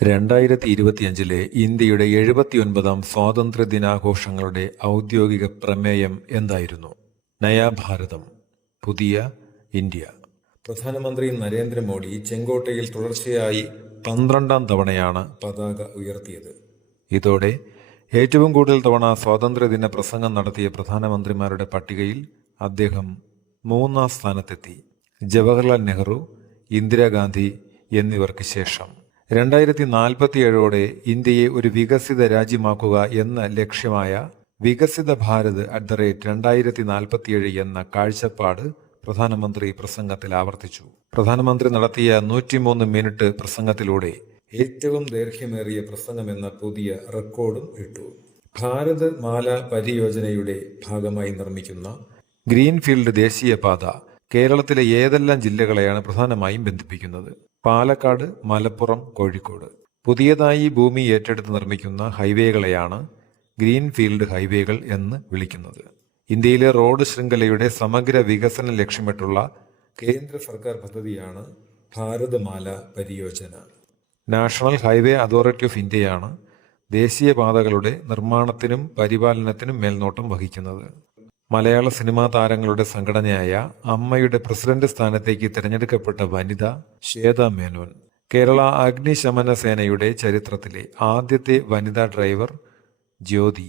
2025 ഇന്ത്യയുടെ 79ാം സ്വാതന്ത്ര്യദിനാഘോഷങ്ങളുടെ ഔദ്യോഗിക പ്രമേയം എന്തായിരുന്നു? നയാ ഭാരതം, പുതിയ ഇന്ത്യ. പ്രധാനമന്ത്രി നരേന്ദ്രമോദി ചെങ്കോട്ടയിൽ തുടർച്ചയായി 12ാം തവണയാണ് പതാക ഉയർത്തിയത്. ഇതോടെ ഏറ്റവും കൂടുതൽ തവണ സ്വാതന്ത്ര്യദിന പ്രസംഗം നടത്തിയ പ്രധാനമന്ത്രിമാരുടെ പട്ടികയിൽ അദ്ദേഹം 3ാം സ്ഥാനത്തെത്തി. ജവഹർലാൽ നെഹ്റു, ഇന്ദിരാഗാന്ധി എന്നിവർക്ക് ശേഷം. 2047ഓടെ ഇന്ത്യയെ ഒരു വികസിത രാജ്യമാക്കുക എന്ന ലക്ഷ്യമായ വികസിത ഭാരത് @2047 എന്ന കാഴ്ചപ്പാട് പ്രധാനമന്ത്രി പ്രസംഗത്തിൽ ആവർത്തിച്ചു. പ്രധാനമന്ത്രി നടത്തിയ 103 മിനിറ്റ് പ്രസംഗത്തിലൂടെ ഏറ്റവും ദൈർഘ്യമേറിയ പ്രസംഗമെന്ന പുതിയ റെക്കോർഡും ഇട്ടു. ഭാരത് മാല പരിയോജനയുടെ ഭാഗമായി നിർമ്മിക്കുന്ന ഗ്രീൻഫീൽഡ് ദേശീയപാത കേരളത്തിലെ ഏതെല്ലാം ജില്ലകളെയാണ് പ്രധാനമായും ബന്ധിപ്പിക്കുന്നത്? പാലക്കാട്, മലപ്പുറം, കോഴിക്കോട്. പുതിയതായി ഭൂമി ഏറ്റെടുത്ത് നിർമ്മിക്കുന്ന ഹൈവേകളെയാണ് ഗ്രീൻഫീൽഡ് ഹൈവേകൾ എന്ന് വിളിക്കുന്നത്. ഇന്ത്യയിലെ റോഡ് ശൃംഖലയുടെ സമഗ്ര വികസനം ലക്ഷ്യമിട്ടുള്ള കേന്ദ്ര സർക്കാർ പദ്ധതിയാണ് ഭാരതമാല പരിയോജന. നാഷണൽ ഹൈവേ അതോറിറ്റി ഓഫ് ഇന്ത്യയാണ് ദേശീയപാതകളുടെ നിർമ്മാണത്തിനും പരിപാലനത്തിനും മേൽനോട്ടം വഹിക്കുന്നത്. മലയാള സിനിമാ താരങ്ങളുടെ സംഘടനയായ അമ്മയുടെ പ്രസിഡന്റ് സ്ഥാനത്തേക്ക് തിരഞ്ഞെടുക്കപ്പെട്ട വനിത ശ്വേത മേനോൻ. കേരള അഗ്നിശമന സേനയുടെ ചരിത്രത്തിലെ ആദ്യത്തെ വനിതാ ഡ്രൈവർ ജ്യോതി.